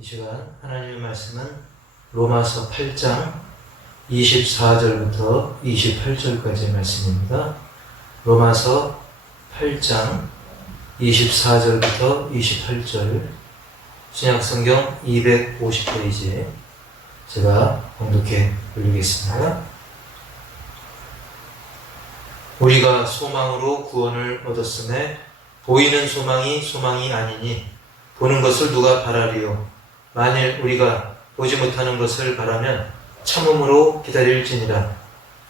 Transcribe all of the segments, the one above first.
이 시간 하나님의 말씀은 로마서 8장 24절부터 28절까지의 말씀입니다. 로마서 8장 24절부터 28절 신약성경 250페이지에 제가 봉독해 올리겠습니다. 우리가 소망으로 구원을 얻었음에 보이는 소망이 소망이 아니니 보는 것을 누가 바라리요. 만일 우리가 보지 못하는 것을 바라면 참음으로 기다릴지니라.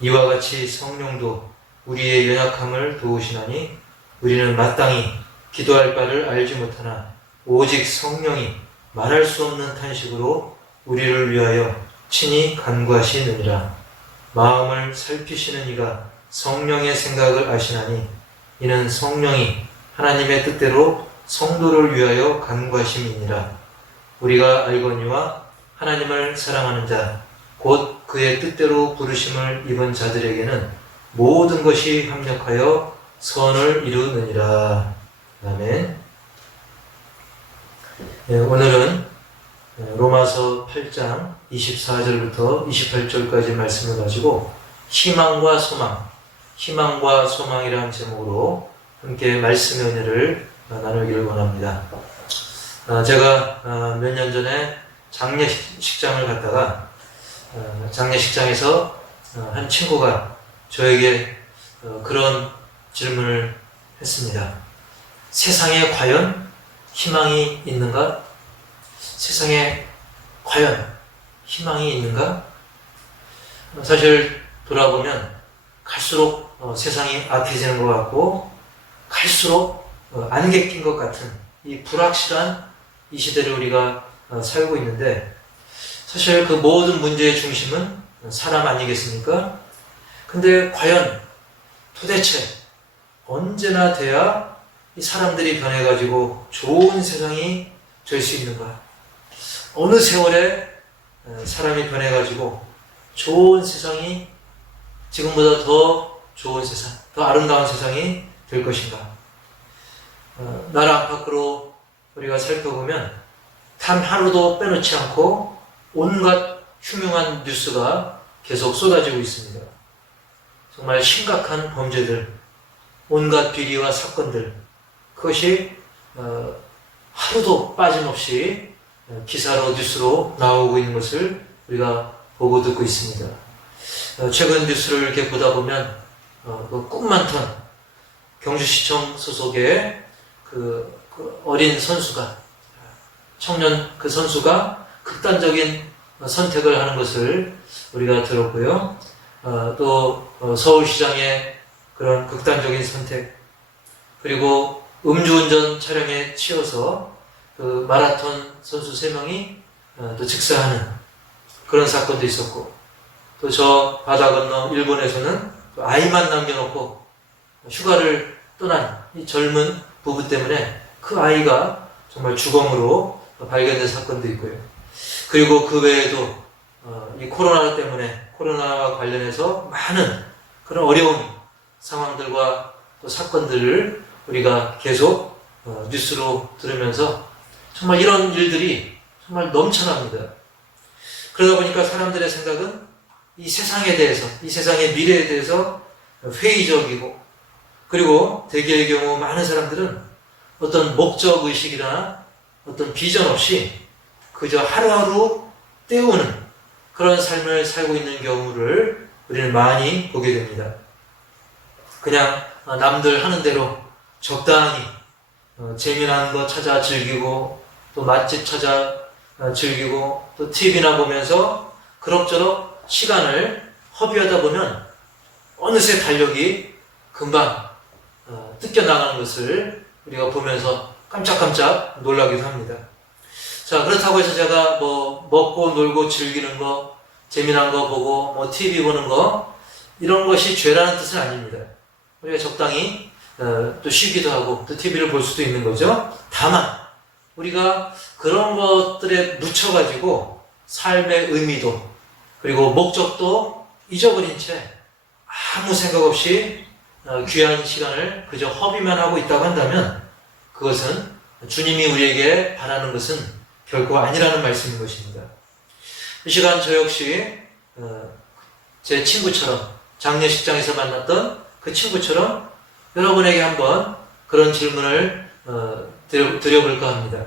이와 같이 성령도 우리의 연약함을 도우시나니 우리는 마땅히 기도할 바를 알지 못하나 오직 성령이 말할 수 없는 탄식으로 우리를 위하여 친히 간구하시느니라. 마음을 살피시는 이가 성령의 생각을 아시나니 이는 성령이 하나님의 뜻대로 성도를 위하여 간구하심이니라. 우리가 알거니와 하나님을 사랑하는 자, 곧 그의 뜻대로 부르심을 입은 자들에게는 모든 것이 합력하여 선을 이루느니라. 아멘. 오늘은 로마서 8장 24절부터 28절까지 말씀을 가지고 희망과 소망이라는 제목으로 함께 말씀의 은혜를 나누기를 원합니다. 제가 몇 년 전에 장례식장을 갔다가 장례식장에서 한 친구가 저에게 그런 질문을 했습니다. 세상에 과연 희망이 있는가? 세상에 과연 희망이 있는가? 사실 돌아보면 갈수록 세상이 악해지는 것 같고 갈수록 안개 낀 것 같은 이 불확실한 이 시대를 우리가 살고 있는데 사실 그 모든 문제의 중심은 사람 아니겠습니까? 근데 과연 도대체 언제나 돼야 이 사람들이 변해가지고 좋은 세상이 될 수 있는가? 어느 세월에 사람이 변해가지고 좋은 세상이 지금보다 더 좋은 세상, 더 아름다운 세상이 될 것인가? 나라 안팎으로 우리가 살펴보면 단 하루도 빼놓지 않고 온갖 흉흉한 뉴스가 계속 쏟아지고 있습니다. 정말 심각한 범죄들, 온갖 비리와 사건들, 그것이 하루도 빠짐없이 기사로 뉴스로 나오고 있는 것을 우리가 보고 듣고 있습니다. 최근 뉴스를 이렇게 보다 보면 그 꿈 많던 경주시청 소속의 그 어린 선수가 청년 그 선수가 극단적인 선택을 하는 것을 우리가 들었고요. 또 서울시장의 그런 극단적인 선택, 그리고 음주운전 촬영에 치여서 그 마라톤 선수 3명이 또 즉사하는 그런 사건도 있었고, 또 저 바다 건너 일본에서는 아이만 남겨놓고 휴가를 떠난 이 젊은 부부 때문에 그 아이가 정말 주검으로 발견된 사건도 있고요. 그리고 그 외에도 이 코로나 때문에 코로나와 관련해서 많은 그런 어려운 상황들과 또 사건들을 우리가 계속 뉴스로 들으면서 정말 이런 일들이 정말 넘쳐납니다. 그러다 보니까 사람들의 생각은 이 세상에 대해서, 이 세상의 미래에 대해서 회의적이고, 그리고 대개의 경우 많은 사람들은 어떤 목적의식이나 어떤 비전 없이 그저 하루하루 때우는 그런 삶을 살고 있는 경우를 우리는 많이 보게 됩니다. 그냥 남들 하는 대로 적당히 재미난 거 찾아 즐기고, 또 맛집 찾아 즐기고, 또 TV나 보면서 그럭저럭 시간을 허비하다 보면 어느새 달력이 금방 뜯겨나가는 것을 우리가 보면서 깜짝깜짝 놀라기도 합니다. 자, 그렇다고 해서 제가 먹고 놀고 즐기는 거, 재미난 거 보고 TV 보는 거, 이런 것이 죄라는 뜻은 아닙니다. 우리가 적당히 또 쉬기도 하고 또 TV를 볼 수도 있는 거죠. 다만 우리가 그런 것들에 묻혀가지고 삶의 의미도 그리고 목적도 잊어버린 채 아무 생각 없이 귀한 시간을 그저 허비만 하고 있다고 한다면 그것은 주님이 우리에게 바라는 것은 결코 아니라는 말씀인 것입니다. 이 시간 저 역시 제 친구처럼 장례식장에서 만났던 그 친구처럼 여러분에게 한번 그런 질문을 드려볼까 합니다.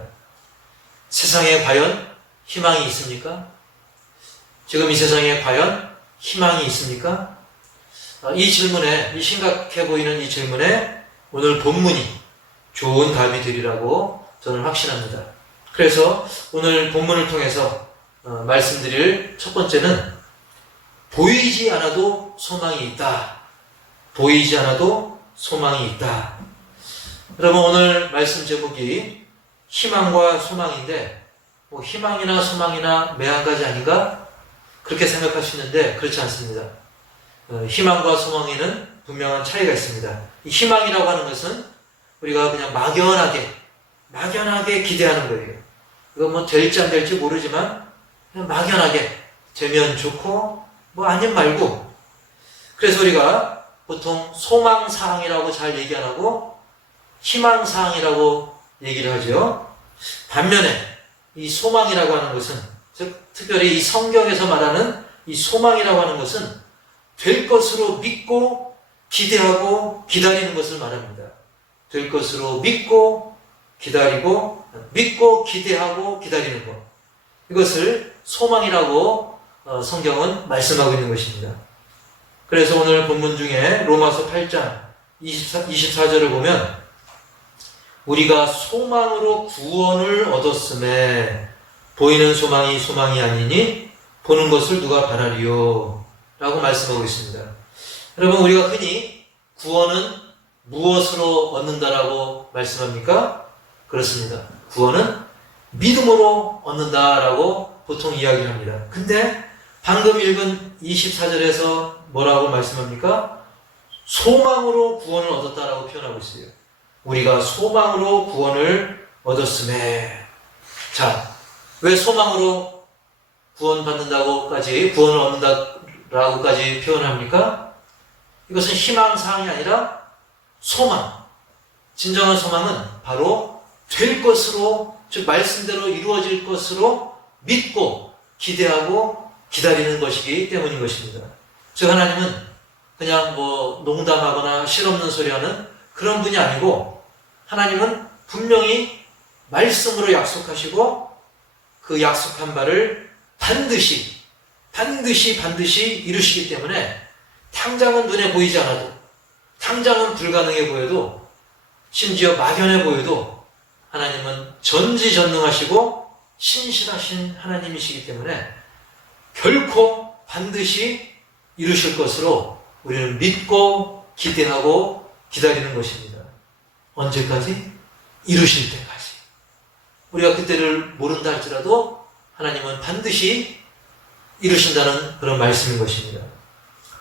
세상에 과연 희망이 있습니까? 지금 이 세상에 과연 희망이 있습니까? 이 질문에, 이 심각해 보이는 이 질문에 오늘 본문이 좋은 답이 되리라고 저는 확신합니다. 그래서 오늘 본문을 통해서 말씀드릴 첫 번째는 보이지 않아도 소망이 있다. 보이지 않아도 소망이 있다. 여러분 오늘 말씀 제목이 희망과 소망인데 희망이나 소망이나 매한 가지 아닌가? 그렇게 생각할 수 있는데 그렇지 않습니다. 희망과 소망에는 분명한 차이가 있습니다. 이 희망이라고 하는 것은 우리가 그냥 막연하게 기대하는 거예요. 이거 뭐 될지 안 될지 모르지만 그냥 막연하게 되면 좋고 뭐 아님 말고. 그래서 우리가 보통 소망사항이라고 잘 얘기 안 하고 희망사항이라고 얘기를 하죠. 반면에 이 소망이라고 하는 것은, 즉 특별히 이 성경에서 말하는 이 소망이라고 하는 것은 될 것으로 믿고 기대하고 기다리는 것을 말합니다. 될 것으로 믿고 기다리고 믿고 기대하고 기다리는 것, 이것을 소망이라고 성경은 말씀하고 있는 것입니다. 그래서 오늘 본문 중에 로마서 8장 24절을 보면 우리가 소망으로 구원을 얻었음에 보이는 소망이 소망이 아니니 보는 것을 누가 바라리요? 라고 말씀하고 있습니다. 여러분 우리가 흔히 구원은 무엇으로 얻는다라고 말씀합니까? 그렇습니다. 구원은 믿음으로 얻는다라고 보통 이야기를 합니다. 근데 방금 읽은 24절에서 뭐라고 말씀합니까? 소망으로 구원을 얻었다라고 표현하고 있어요. 우리가 소망으로 구원을 얻었음에. 자, 왜 소망으로 구원받는다고까지, 구원을 얻는다라고까지 표현합니까? 이것은 희망사항이 아니라 소망. 진정한 소망은 바로 될 것으로, 즉 말씀대로 이루어질 것으로 믿고 기대하고 기다리는 것이기 때문인 것입니다. 즉 하나님은 그냥 뭐 농담하거나 실없는 소리하는 그런 분이 아니고 하나님은 분명히 말씀으로 약속하시고 그 약속한 바를 반드시 이루시기 때문에 당장은 눈에 보이지 않아도, 당장은 불가능해 보여도, 심지어 막연해 보여도 하나님은 전지전능하시고 신실하신 하나님이시기 때문에 결코 반드시 이루실 것으로 우리는 믿고 기대하고 기다리는 것입니다. 언제까지? 이루실 때까지. 우리가 그때를 모른다 할지라도 하나님은 반드시 이루신다는 그런 말씀인 것입니다.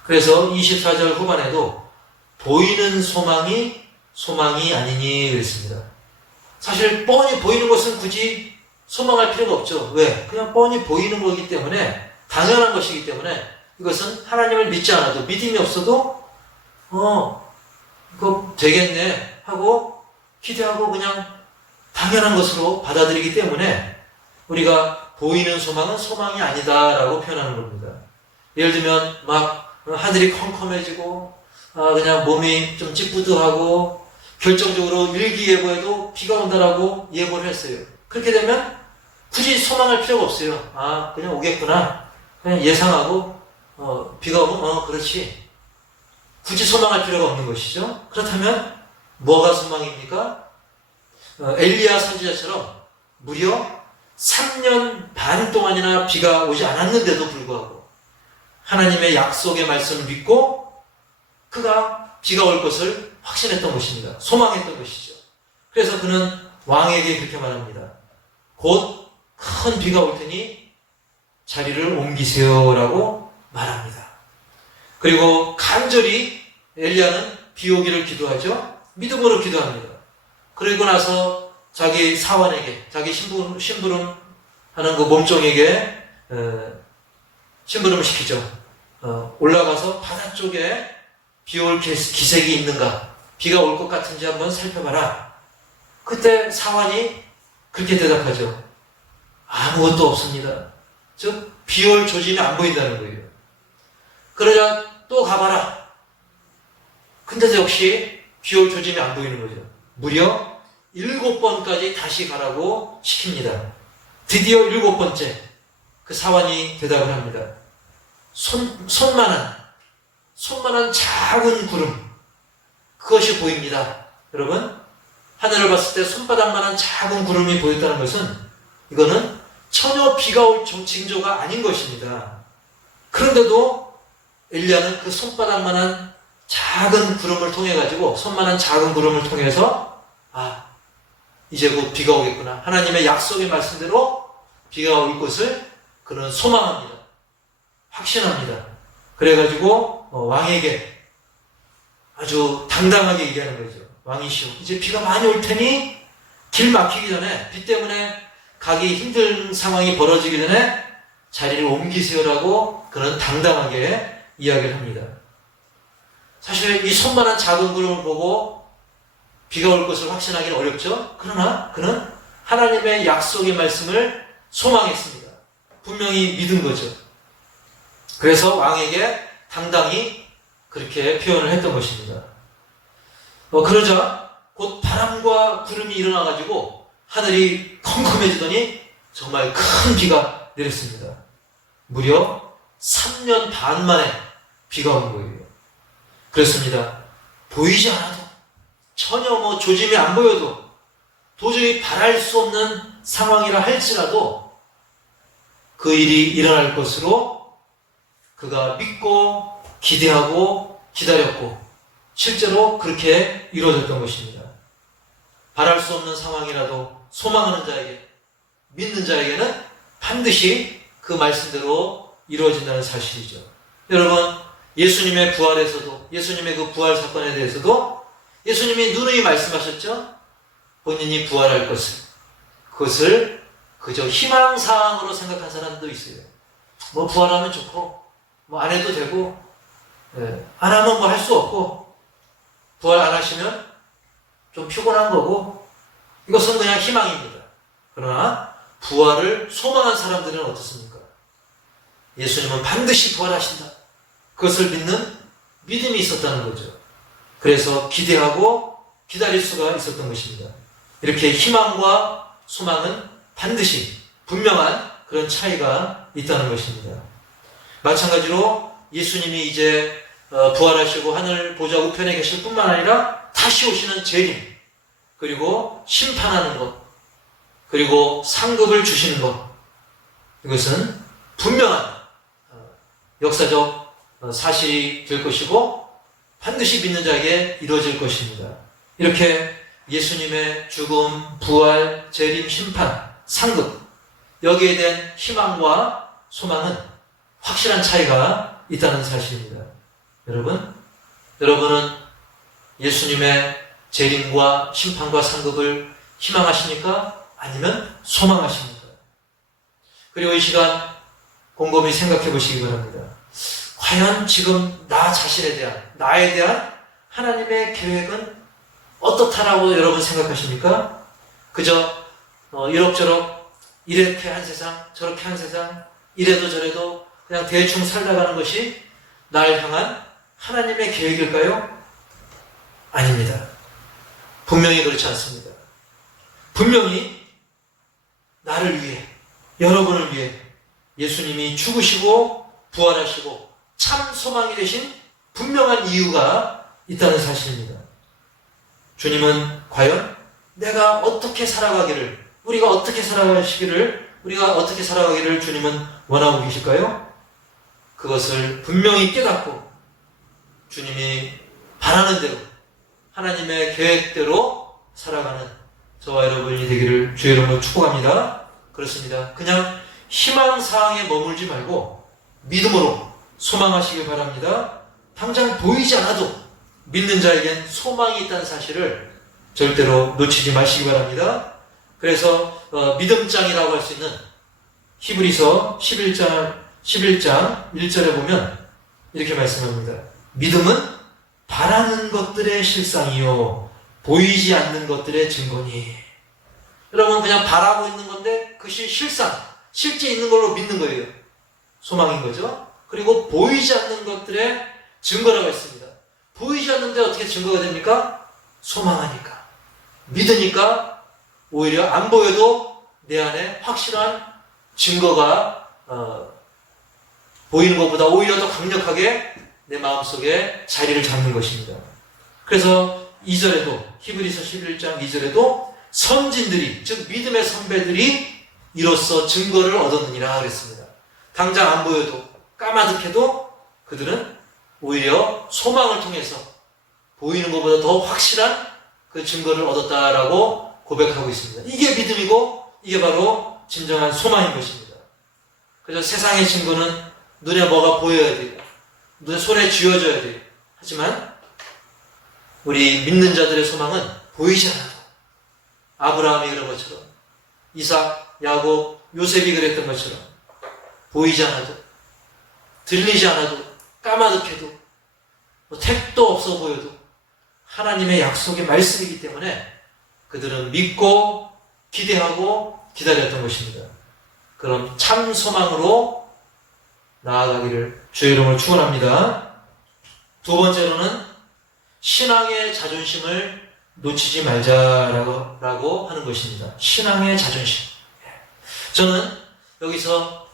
그래서 24절 후반에도 보이는 소망이 소망이 아니니 그랬습니다. 사실 뻔히 보이는 것은 굳이 소망할 필요가 없죠. 왜? 그냥 뻔히 보이는 거기 때문에, 당연한 것이기 때문에 이것은 하나님을 믿지 않아도, 믿음이 없어도 이거 되겠네 하고 기대하고 그냥 당연한 것으로 받아들이기 때문에 우리가 보이는 소망은 소망이 아니다라고 표현하는 겁니다. 예를 들면 막 하늘이 컴컴해지고 그냥 몸이 좀 찌뿌드하고 결정적으로 일기예보에도 비가 온다라고 예보를 했어요. 그렇게 되면 굳이 소망할 필요가 없어요. 그냥 오겠구나. 그냥 예상하고 비가 오면 그렇지. 굳이 소망할 필요가 없는 것이죠. 그렇다면 뭐가 소망입니까? 엘리야 선지자처럼 무려 3년 반 동안이나 비가 오지 않았는데도 불구하고 하나님의 약속의 말씀을 믿고 그가 비가 올 것을 확신했던 것입니다. 소망했던 것이죠. 그래서 그는 왕에게 그렇게 말합니다. 곧 큰 비가 올 테니 자리를 옮기세요라고 말합니다. 그리고 간절히 엘리야는 비 오기를 기도하죠. 믿음으로 기도합니다. 그리고 나서 자기 사환에게, 자기 심부름 하는 그 몸종에게 심부름을 시키죠. 올라가서 바다 쪽에 비 올 기색이 있는가, 비가 올 것 같은지 한번 살펴봐라. 그때 사환이 그렇게 대답하죠. 아무것도 없습니다. 즉 비올 조짐이 안 보인다는 거예요. 그러자 또 가봐라. 근데도 역시 비올 조짐이 안 보이는 거죠. 무려 7번까지 다시 가라고 시킵니다. 드디어 7번째 그 사환이 대답을 합니다. 손만한 작은 구름, 그것이 보입니다. 여러분, 하늘을 봤을 때 손바닥만한 작은 구름이 보였다는 것은 이거는 전혀 비가 올 징조가 아닌 것입니다. 그런데도 엘리야는 그 손바닥만한 작은 구름을 통해 가지고, 손만한 작은 구름을 통해서 이제 곧 비가 오겠구나, 하나님의 약속의 말씀대로 비가 올 것을 그는 소망합니다. 확신합니다. 그래가지고 왕에게 아주 당당하게 얘기하는 거죠. 왕이시오, 이제 비가 많이 올 테니 길 막히기 전에, 비 때문에 가기 힘든 상황이 벌어지기 전에 자리를 옮기세요라고 그는 당당하게 이야기를 합니다. 사실 이 손만한 작은 구름을 보고 비가 올 것을 확신하기는 어렵죠. 그러나 그는 하나님의 약속의 말씀을 소망했습니다. 분명히 믿은 거죠. 그래서 왕에게 당당히 그렇게 표현을 했던 것입니다. 그러자 곧 바람과 구름이 일어나가지고 하늘이 컴컴해지더니 정말 큰 비가 내렸습니다. 무려 3년 반 만에 비가 온 거예요. 그렇습니다. 보이지 않아도, 전혀 조짐이 안 보여도, 도저히 바랄 수 없는 상황이라 할지라도 그 일이 일어날 것으로 그가 믿고 기대하고 기다렸고, 실제로 그렇게 이루어졌던 것입니다. 바랄 수 없는 상황이라도 소망하는 자에게, 믿는 자에게는 반드시 그 말씀대로 이루어진다는 사실이죠. 여러분, 예수님의 부활에서도, 예수님의 그 부활 사건에 대해서도 예수님이 누누이 말씀하셨죠. 본인이 부활할 것을, 그것을 그저 희망사항으로 생각한 사람도 있어요. 부활하면 좋고, 안 해도 되고, 안 하면 할 수 없고, 부활 안 하시면 좀 피곤한 거고, 이것은 그냥 희망입니다. 그러나 부활을 소망한 사람들은 어떻습니까? 예수님은 반드시 부활하신다, 그것을 믿는 믿음이 있었다는 거죠. 그래서 기대하고 기다릴 수가 있었던 것입니다. 이렇게 희망과 소망은 반드시 분명한 그런 차이가 있다는 것입니다. 마찬가지로 예수님이 이제 부활하시고 하늘 보좌 우편에 계실 뿐만 아니라 다시 오시는 재림, 그리고 심판하는 것, 그리고 상급을 주시는 것, 이것은 분명한 역사적 사실이 될 것이고 반드시 믿는 자에게 이루어질 것입니다. 이렇게 예수님의 죽음, 부활, 재림, 심판, 상급, 여기에 대한 희망과 소망은 확실한 차이가 있다는 사실입니다. 여러분은 예수님의 재림과 심판과 상급을 희망하십니까? 아니면 소망하십니까? 그리고 이 시간 곰곰이 생각해 보시기 바랍니다. 과연 지금 나 자신에 대한, 나에 대한 하나님의 계획은 어떻다라고 여러분 생각하십니까? 그저 이럭저럭 이렇게 한 세상, 저렇게 한 세상, 이래도 저래도 그냥 대충 살다가는 것이 날 향한 하나님의 계획일까요? 아닙니다. 분명히 그렇지 않습니다. 분명히 나를 위해, 여러분을 위해 예수님이 죽으시고 부활하시고 참 소망이 되신 분명한 이유가 있다는 사실입니다. 주님은 과연 내가 어떻게 살아가기를, 우리가 어떻게 살아가기를 주님은 원하고 계실까요? 그것을 분명히 깨닫고 주님이 바라는 대로, 하나님의 계획대로 살아가는 저와 여러분이 되기를 주의 이름으로 축복합니다. 그렇습니다. 그냥 희망사항에 머물지 말고 믿음으로 소망하시길 바랍니다. 당장 보이지 않아도 믿는 자에겐 소망이 있다는 사실을 절대로 놓치지 마시기 바랍니다. 그래서 믿음장이라고 할 수 있는 히브리서 11장 1절에 보면 이렇게 말씀합니다. 믿음은 바라는 것들의 실상이요 보이지 않는 것들의 증거니. 여러분 그냥 바라고 있는 건데 그것이 실제 있는 걸로 믿는 거예요. 소망인 거죠. 그리고 보이지 않는 것들의 증거라고 했습니다. 보이지 않는데 어떻게 증거가 됩니까? 소망하니까. 믿으니까 오히려 안 보여도 내 안에 확실한 증거가 보이는 것보다 오히려 더 강력하게 내 마음속에 자리를 잡는 것입니다. 그래서 2절에도 히브리서 11장 2절에도 선진들이 즉 믿음의 선배들이 이로써 증거를 얻었느니라 그랬습니다. 당장 안 보여도 까마득해도 그들은 오히려 소망을 통해서 보이는 것보다 더 확실한 그 증거를 얻었다라고 고백하고 있습니다. 이게 믿음이고 이게 바로 진정한 소망인 것입니다. 그래서 세상의 증거는 눈에 뭐가 보여야 돼요. 눈에 손에 쥐어져야 돼요. 하지만 우리 믿는 자들의 소망은 보이지 않아도 아브라함이 그런 것처럼 이삭, 야곱, 요셉이 그랬던 것처럼 보이지 않아도 들리지 않아도 까마득해도 택도 없어 보여도 하나님의 약속의 말씀이기 때문에 그들은 믿고 기대하고 기다렸던 것입니다. 그런 참 소망으로 나아가기를 주의 이름으로 축원합니다. 두 번째로는 신앙의 자존심을 놓치지 말자라고 하는 것입니다. 신앙의 자존심. 저는 여기서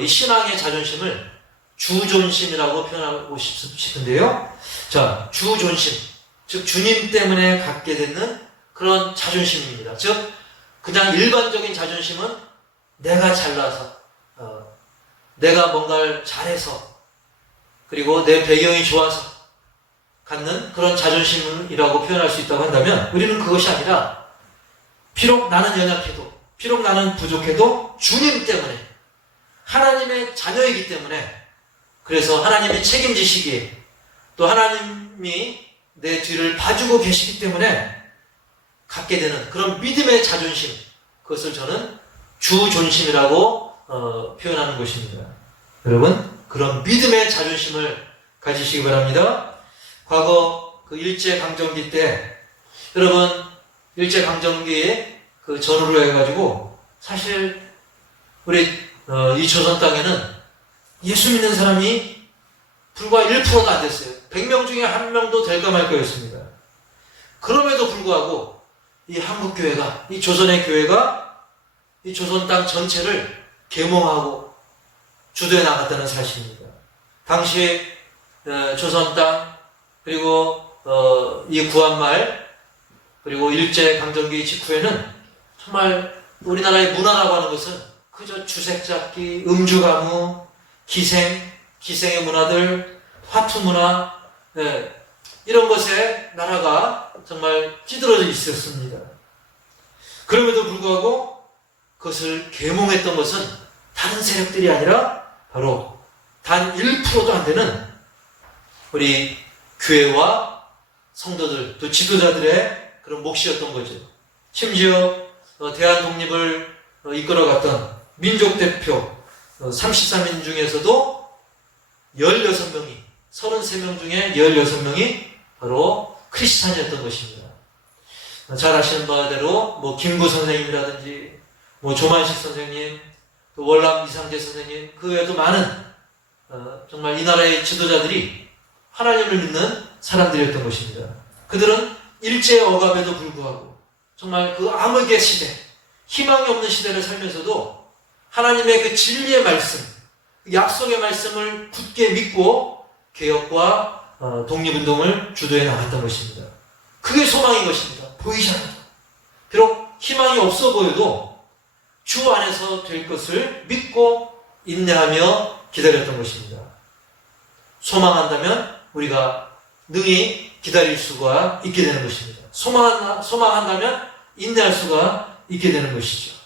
이 신앙의 자존심을 주존심이라고 표현하고 싶은데요. 자, 주존심. 즉, 주님 때문에 갖게 되는 그런 자존심입니다. 즉, 그냥 일반적인 자존심은 내가 잘나서, 내가 뭔가를 잘해서, 그리고 내 배경이 좋아서 갖는 그런 자존심이라고 표현할 수 있다고 한다면 우리는 그것이 아니라 비록 나는 연약해도, 비록 나는 부족해도 주님 때문에 하나님의 자녀이기 때문에 그래서 하나님이 책임지시기에 또 하나님이 내 뒤를 봐주고 계시기 때문에 갖게 되는 그런 믿음의 자존심, 그것을 저는 주존심이라고 표현하는 것입니다. 여러분, 그런 믿음의 자존심을 가지시기 바랍니다. 과거 그 일제강점기 때 여러분 일제강점기에 그 전후로 해가지고 사실 우리 이 조선 땅에는 예수 믿는 사람이 불과 1%도 안 됐어요. 100명 중에 1명도 될까 말까였습니다. 그럼에도 불구하고 이 한국교회가, 이 조선의 교회가 이 조선 땅 전체를 계몽하고 주도해 나갔다는 사실입니다. 당시 조선 땅 그리고 이 구한말 그리고 일제강점기 직후에는 정말 우리나라의 문화라고 하는 것은 그저 주색잡기, 음주가무, 기생의 문화들, 화투문화, 이런 것에 나라가 정말 찌들어져 있었습니다. 그럼에도 불구하고 그것을 계몽했던 것은 다른 세력들이 아니라 바로 단 1%도 안 되는 우리 교회와 성도들, 또 지도자들의 그런 몫이었던 거죠. 심지어 대한 독립을 이끌어갔던 민족 대표 33인 중에서도 16명이, 33명 중에 16명이 바로 크리스찬이었던 것입니다. 잘 아시는 바대로 김구 선생님이라든지 조만식 선생님, 또 월남 이상재 선생님, 그 외에도 많은 정말 이 나라의 지도자들이 하나님을 믿는 사람들이었던 것입니다. 그들은 일제의 억압에도 불구하고 정말 그 암흑의 시대, 희망이 없는 시대를 살면서도 하나님의 그 진리의 말씀, 약속의 말씀을 굳게 믿고 개혁과 독립운동을 주도해 나갔던 것입니다. 그게 소망인 것입니다. 보이지 않아도. 비록 희망이 없어 보여도 주 안에서 될 것을 믿고 인내하며 기다렸던 것입니다. 소망한다면 우리가 능히 기다릴 수가 있게 되는 것입니다. 소망한다면 인내할 수가 있게 되는 것이죠.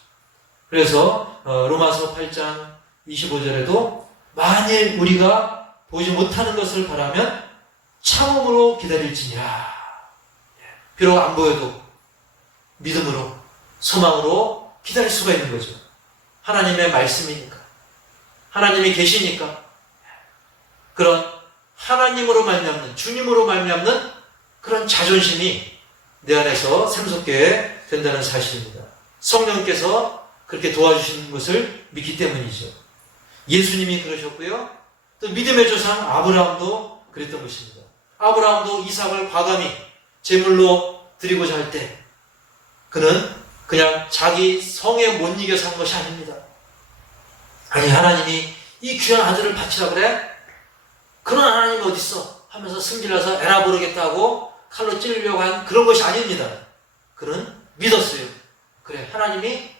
그래서 로마서 8장 25절에도 만일 우리가 보지 못하는 것을 바라면 참음으로 기다릴지니라. 비록 안 보여도 믿음으로, 소망으로 기다릴 수가 있는 거죠. 하나님의 말씀이니까, 하나님이 계시니까, 그런 하나님으로 말미암는, 주님으로 말미암는 그런 자존심이 내 안에서 샘솟게 된다는 사실입니다. 성령께서 그렇게 도와주신 것을 믿기 때문이죠. 예수님이 그러셨고요. 또 믿음의 조상 아브라함도 그랬던 것입니다. 아브라함도 이삭을 과감히 제물로 드리고자 할 때 그는 그냥 자기 성에 못 이겨서 한 것이 아닙니다. 아니, 하나님이 이 귀한 아들을 바치라 그래? 그런 하나님이 어딨어? 하면서 승질나서 에라 모르겠다고 칼로 찌르려고 한 그런 것이 아닙니다. 그는 믿었어요. 그래, 하나님이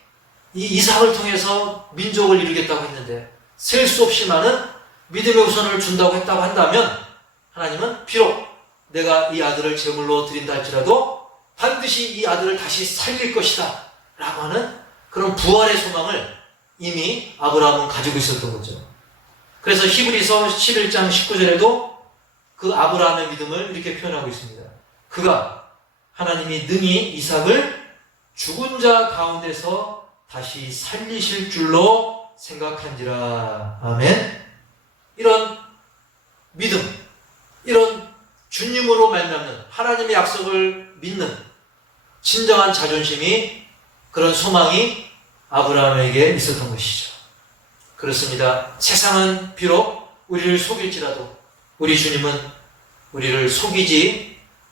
이 이삭을 통해서 민족을 이루겠다고 했는데 셀 수 없이 많은 믿음의 우선을 준다고 했다고 한다면 하나님은 비록 내가 이 아들을 제물로 드린다 할지라도 반드시 이 아들을 다시 살릴 것이다 라고 하는 그런 부활의 소망을 이미 아브라함은 가지고 있었던 거죠. 그래서 히브리서 11장 19절에도 그 아브라함의 믿음을 이렇게 표현하고 있습니다. 그가 하나님이 능히 이삭을 죽은 자 가운데서 다시 살리실 줄로 생각한지라. 아멘. 이런 믿음, 이런 주님으로 말미암는 하나님의 약속을 믿는 진정한 자존심이, 그런 소망이 아브라함에게 있었던 것이죠. 그렇습니다. 세상은 비록 우리를 속일지라도 우리 주님은 우리를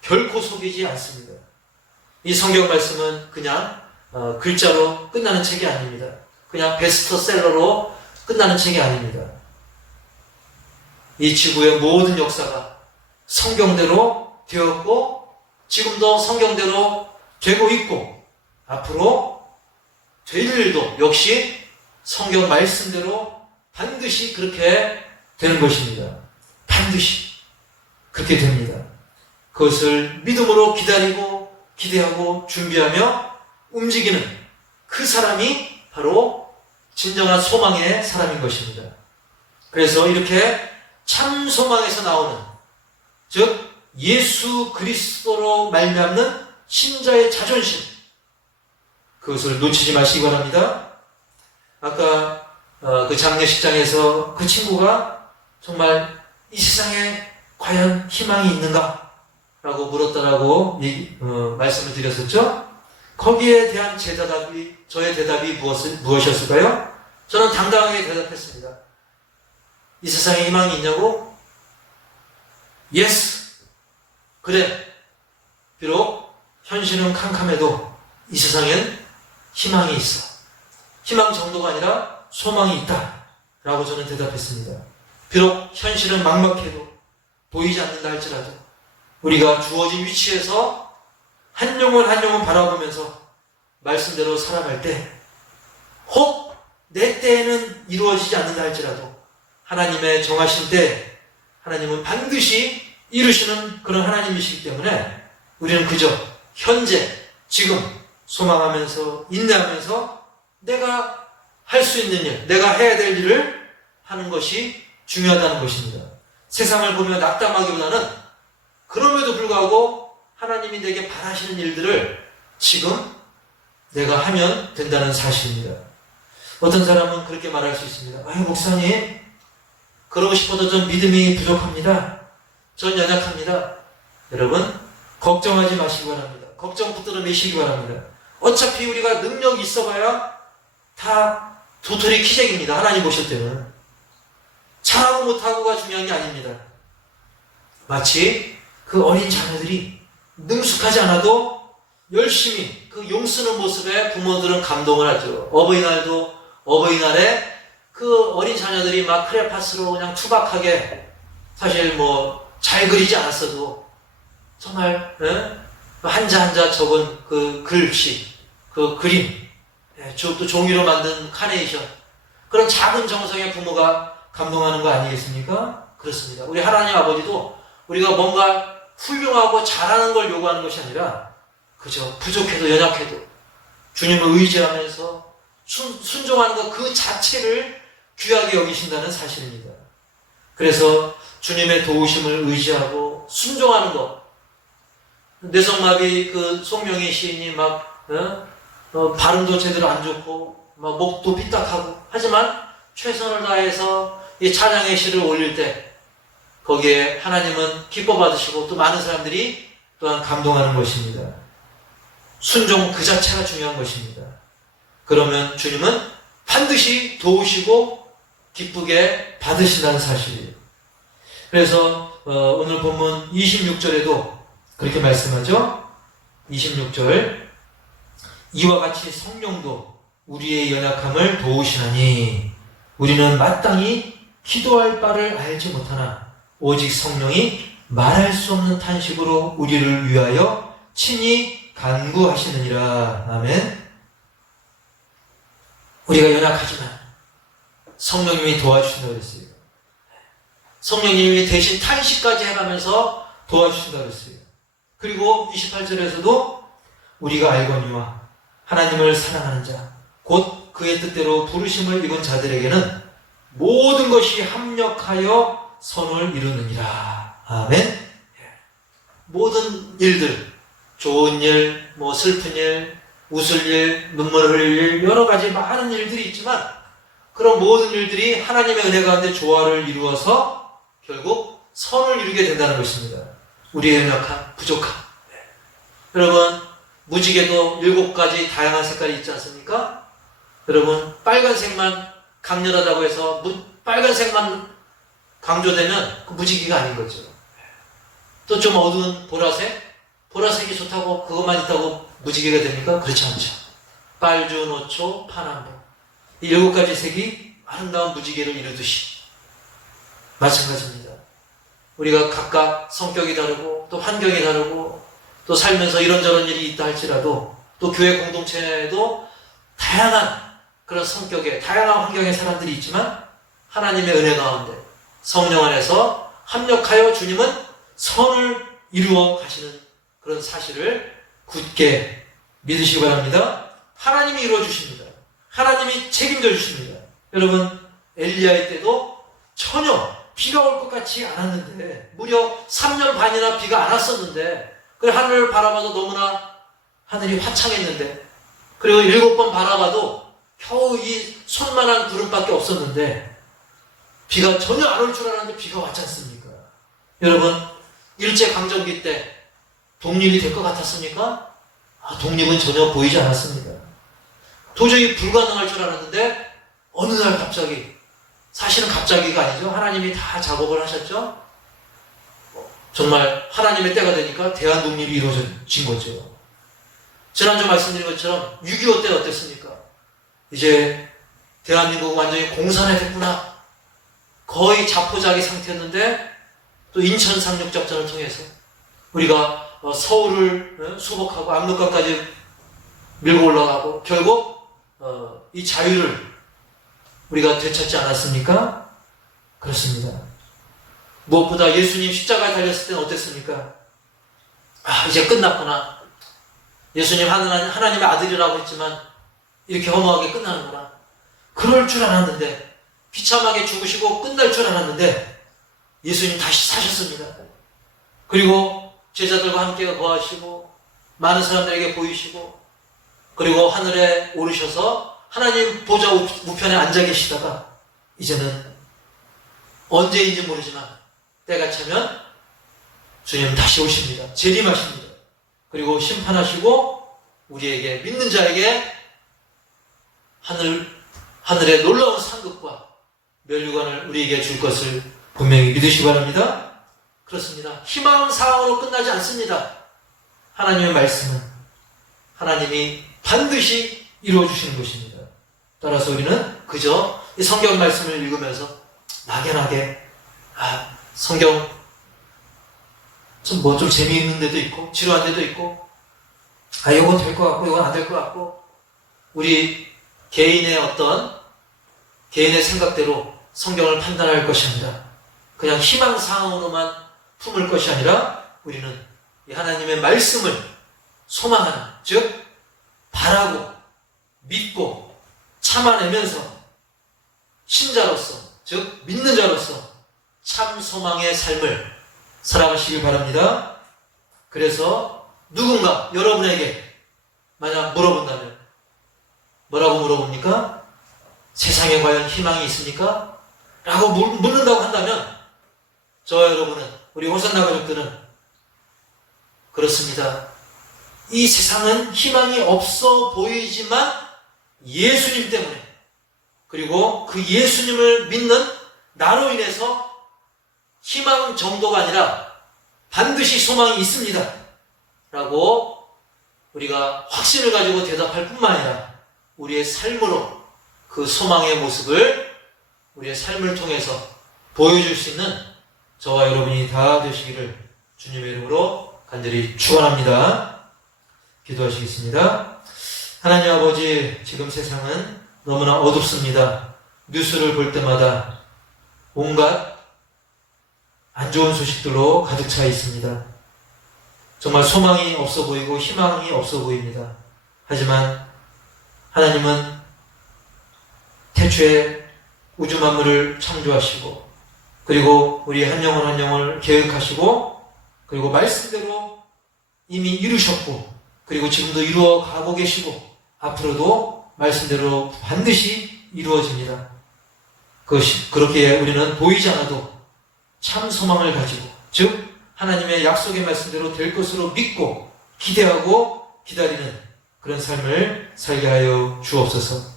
결코 속이지 않습니다. 이 성경 말씀은 그냥 글자로 끝나는 책이 아닙니다. 그냥 베스트셀러로 끝나는 책이 아닙니다. 이 지구의 모든 역사가 성경대로 되었고 지금도 성경대로 되고 있고 앞으로 될 일도 역시 성경 말씀대로 반드시 그렇게 되는 것입니다. 반드시 그렇게 됩니다. 그것을 믿음으로 기다리고 기대하고 준비하며 움직이는 그 사람이 바로 진정한 소망의 사람인 것입니다. 그래서 이렇게 참 소망에서 나오는, 즉 예수 그리스도로 말미암는 신자의 자존심, 그것을 놓치지 마시기 바랍니다. 아까 그 장례식장에서 그 친구가 정말 이 세상에 과연 희망이 있는가? 라고 물었다라고 말씀을 드렸었죠? 거기에 대한 저의 대답이 무엇이었을까요? 저는 당당하게 대답했습니다. 이 세상에 희망이 있냐고? Yes. 그래. 비록 현실은 캄캄해도 이 세상엔 희망이 있어. 희망 정도가 아니라 소망이 있다. 라고 저는 대답했습니다. 비록 현실은 막막해도 보이지 않는다 할지라도 우리가 주어진 위치에서 한 영혼 한 영혼 바라보면서 말씀대로 살아갈 때 혹 내 때에는 이루어지지 않는다 할지라도 하나님의 정하신 때 하나님은 반드시 이루시는 그런 하나님이시기 때문에 우리는 그저 현재 지금 소망하면서 인내하면서 내가 할 수 있는 일, 내가 해야 될 일을 하는 것이 중요하다는 것입니다. 세상을 보며 낙담하기보다는 그럼에도 불구하고 하나님이 내게 바라시는 일들을 지금 내가 하면 된다는 사실입니다. 어떤 사람은 그렇게 말할 수 있습니다. 아유, 목사님, 그러고 싶어도 전 믿음이 부족합니다. 전 연약합니다. 여러분, 걱정하지 마시기 바랍니다. 걱정 붙들어 매시기 바랍니다. 어차피 우리가 능력이 있어봐야 다 도토리 키재기입니다. 하나님 보실 때는. 잘하고 못하고가 중요한 게 아닙니다. 마치 그 어린 자녀들이 능숙하지 않아도 열심히 그 용쓰는 모습에 부모들은 감동을 하죠. 어버이날에 그 어린 자녀들이 막 크레파스로 그냥 투박하게, 사실 잘 그리지 않았어도 정말 한자 한자 적은 그 글씨, 그 그림, 또 종이로 만든 카네이션, 그런 작은 정성의 부모가 감동하는 거 아니겠습니까? 그렇습니다. 우리 하나님 아버지도 우리가 뭔가 훌륭하고 잘하는 걸 요구하는 것이 아니라 그저 부족해도 연약해도 주님을 의지하면서 순종하는 것 그 자체를 귀하게 여기신다는 사실입니다. 그래서 주님의 도우심을 의지하고 순종하는 것. 뇌성마비 그 송명희 시인이 발음도 제대로 안 좋고 목도 삐딱하고 하지만 최선을 다해서 이 찬양의 시를 올릴 때 거기에 하나님은 기뻐 받으시고 또 많은 사람들이 또한 감동하는 것입니다. 순종 그 자체가 중요한 것입니다. 그러면 주님은 반드시 도우시고 기쁘게 받으신다는 사실이에요. 그래서 오늘 본문 26절에도 그렇게 말씀하죠. 26절, 이와 같이 성령도 우리의 연약함을 도우시나니 우리는 마땅히 기도할 바를 알지 못하나 오직 성령이 말할 수 없는 탄식으로 우리를 위하여 친히 간구하시느니라. 아멘. 우리가 연약하지만 성령님이 도와주신다고 그랬어요. 성령님이 대신 탄식까지 해가면서 도와주신다고 그랬어요. 그리고 28절에서도 우리가 알거니와 하나님을 사랑하는 자, 곧 그의 뜻대로 부르심을 입은 자들에게는 모든 것이 합력하여 선을 이루느니라. 아멘. 모든 일들, 좋은 일, 슬픈 일, 웃을 일, 눈물 흘릴 일, 여러 가지 많은 일들이 있지만 그런 모든 일들이 하나님의 은혜 가운데 조화를 이루어서 결국 선을 이루게 된다는 것입니다. 우리의 연약함, 부족함. 여러분, 무지개도 7가지 다양한 색깔이 있지 않습니까? 여러분, 빨간색만 강렬하다고 해서 빨간색만 강조되면 그 무지개가 아닌 거죠. 또 좀 어두운 보라색? 보라색이 좋다고 그것만 있다고 무지개가 됩니까? 그렇지 않죠. 빨주, 노초, 파남보. 이 7가지 색이 아름다운 무지개를 이루듯이 마찬가지입니다. 우리가 각각 성격이 다르고 또 환경이 다르고 또 살면서 이런저런 일이 있다 할지라도 또 교회 공동체에도 다양한 그런 성격의 다양한 환경의 사람들이 있지만 하나님의 은혜 가운데 성령 안에서 합력하여 주님은 선을 이루어 가시는 그런 사실을 굳게 믿으시기 바랍니다. 하나님이 이루어 주십니다. 하나님이 책임져 주십니다. 여러분, 엘리야의 때도 전혀 비가 올 것 같지 않았는데 무려 3년 반이나 비가 안 왔었는데 그 하늘을 바라봐도 너무나 하늘이 화창했는데 그리고 7번 바라봐도 겨우 이 손만한 구름밖에 없었는데 비가 전혀 안 올 줄 알았는데 비가 왔지 않습니까? 여러분, 일제강점기 때 독립이 될 것 같았습니까? 독립은 전혀 보이지 않았습니다. 도저히 불가능할 줄 알았는데 어느 날 갑자기, 사실은 갑자기가 아니죠. 하나님이 다 작업을 하셨죠. 정말 하나님의 때가 되니까 대한독립이 이루어진 거죠. 지난주 말씀드린 것처럼 6.25 때 어땠습니까? 이제 대한민국은 완전히 공산화 됐구나. 거의 자포자기 상태였는데 또 인천 상륙작전을 통해서 우리가 서울을 수복하고 압록강까지 밀고 올라가고 결국 이 자유를 우리가 되찾지 않았습니까? 그렇습니다. 무엇보다 예수님 십자가에 달렸을 때는 어땠습니까? 이제 끝났구나. 예수님 하나님의 아들이라고 했지만 이렇게 허무하게 끝나는구나. 그럴 줄 알았는데, 비참하게 죽으시고 끝날 줄 알았는데 예수님 다시 사셨습니다. 그리고 제자들과 함께 거하시고 많은 사람들에게 보이시고 그리고 하늘에 오르셔서 하나님 보좌 우편에 앉아 계시다가 이제는 언제인지 모르지만 때가 차면 주님 다시 오십니다. 재림하십니다. 그리고 심판하시고 우리에게 믿는 자에게 하늘의 놀라운 상급과 면류관을 우리에게 줄 것을 분명히 믿으시기 바랍니다. 그렇습니다. 희망사항으로 끝나지 않습니다. 하나님의 말씀은 하나님이 반드시 이루어주시는 것입니다. 따라서 우리는 그저 이 성경 말씀을 읽으면서 막연하게 성경 좀 재미있는 데도 있고 지루한 데도 있고 이건 될 것 같고 이건 안 될 것 같고 우리 개인의 생각대로 성경을 판단할 것이 아니라 그냥 희망사항으로만 품을 것이 아니라 우리는 이 하나님의 말씀을 소망하는, 즉 바라고 믿고 참아내면서 신자로서, 즉 믿는 자로서 참 소망의 삶을 살아가시길 바랍니다. 그래서 누군가 여러분에게 만약 물어본다면 뭐라고 물어봅니까? 세상에 과연 희망이 있습니까? 라고 묻는다고 한다면 저와 여러분은, 우리 호산나 가족들은 그렇습니다. 이 세상은 희망이 없어 보이지만 예수님 때문에, 그리고 그 예수님을 믿는 나로 인해서 희망 정도가 아니라 반드시 소망이 있습니다 라고 우리가 확신을 가지고 대답할 뿐만 아니라 우리의 삶으로 그 소망의 모습을 우리의 삶을 통해서 보여줄 수 있는 저와 여러분이 다 되시기를 주님의 이름으로 간절히 축원합니다. 기도하시겠습니다. 하나님 아버지, 지금 세상은 너무나 어둡습니다. 뉴스를 볼 때마다 온갖 안 좋은 소식들로 가득 차 있습니다. 정말 소망이 없어 보이고 희망이 없어 보입니다. 하지만 하나님은 태초에 우주 만물을 창조하시고, 그리고 우리 한 영혼 한 영혼을 계획하시고, 그리고 말씀대로 이미 이루셨고, 그리고 지금도 이루어 가고 계시고, 앞으로도 말씀대로 반드시 이루어집니다. 그것이 그렇게 우리는 보이지 않아도 참 소망을 가지고, 즉 하나님의 약속의 말씀대로 될 것으로 믿고 기대하고 기다리는 그런 삶을 살게 하여 주옵소서.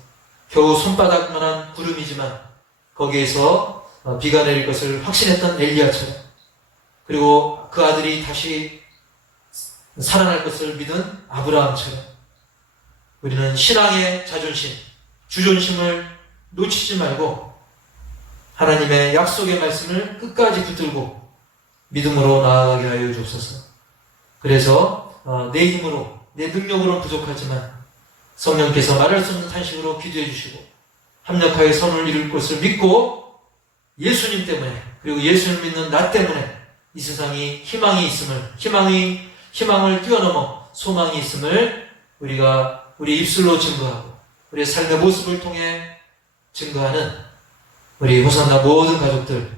겨우 손바닥만한 구름이지만 거기에서 비가 내릴 것을 확신했던 엘리야처럼, 그리고 그 아들이 다시 살아날 것을 믿은 아브라함처럼 우리는 신앙의 자존심, 주존심을 놓치지 말고 하나님의 약속의 말씀을 끝까지 붙들고 믿음으로 나아가게 하여 주옵소서. 그래서 내 힘으로, 내 능력으로는 부족하지만 성령께서 말할 수 없는 탄식으로 기도해 주시고 합력하여 선을 이룰 것을 믿고 예수님 때문에, 그리고 예수를 믿는 나 때문에 이 세상이 희망이 있음을, 희망을 뛰어넘어 소망이 있음을 우리가 우리 입술로 증거하고 우리의 삶의 모습을 통해 증거하는 우리 호산나 모든 가족들,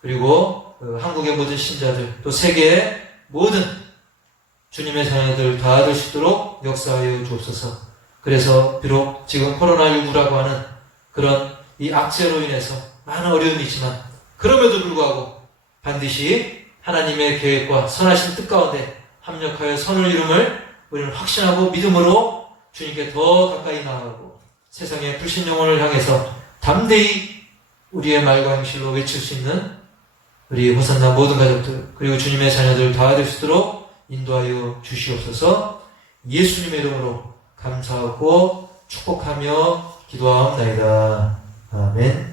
그리고 한국의 모든 신자들, 또 세계의 모든 주님의 자녀들 다 될 수 있도록 역사하여 주옵소서. 그래서 비록 지금 코로나19라고 하는 그런 이 악재로 인해서 많은 어려움이 있지만 그럼에도 불구하고 반드시 하나님의 계획과 선하신 뜻 가운데 합력하여 선을 이룸을 우리는 확신하고 믿음으로 주님께 더 가까이 나아가고 세상의 불신 영혼을 향해서 담대히 우리의 말과 행실로 외칠 수 있는 우리 호산나 모든 가족들, 그리고 주님의 자녀들 다 될 수 있도록 인도하여 주시옵소서. 예수님의 이름으로 감사하고 축복하며 기도하옵나이다. 아멘.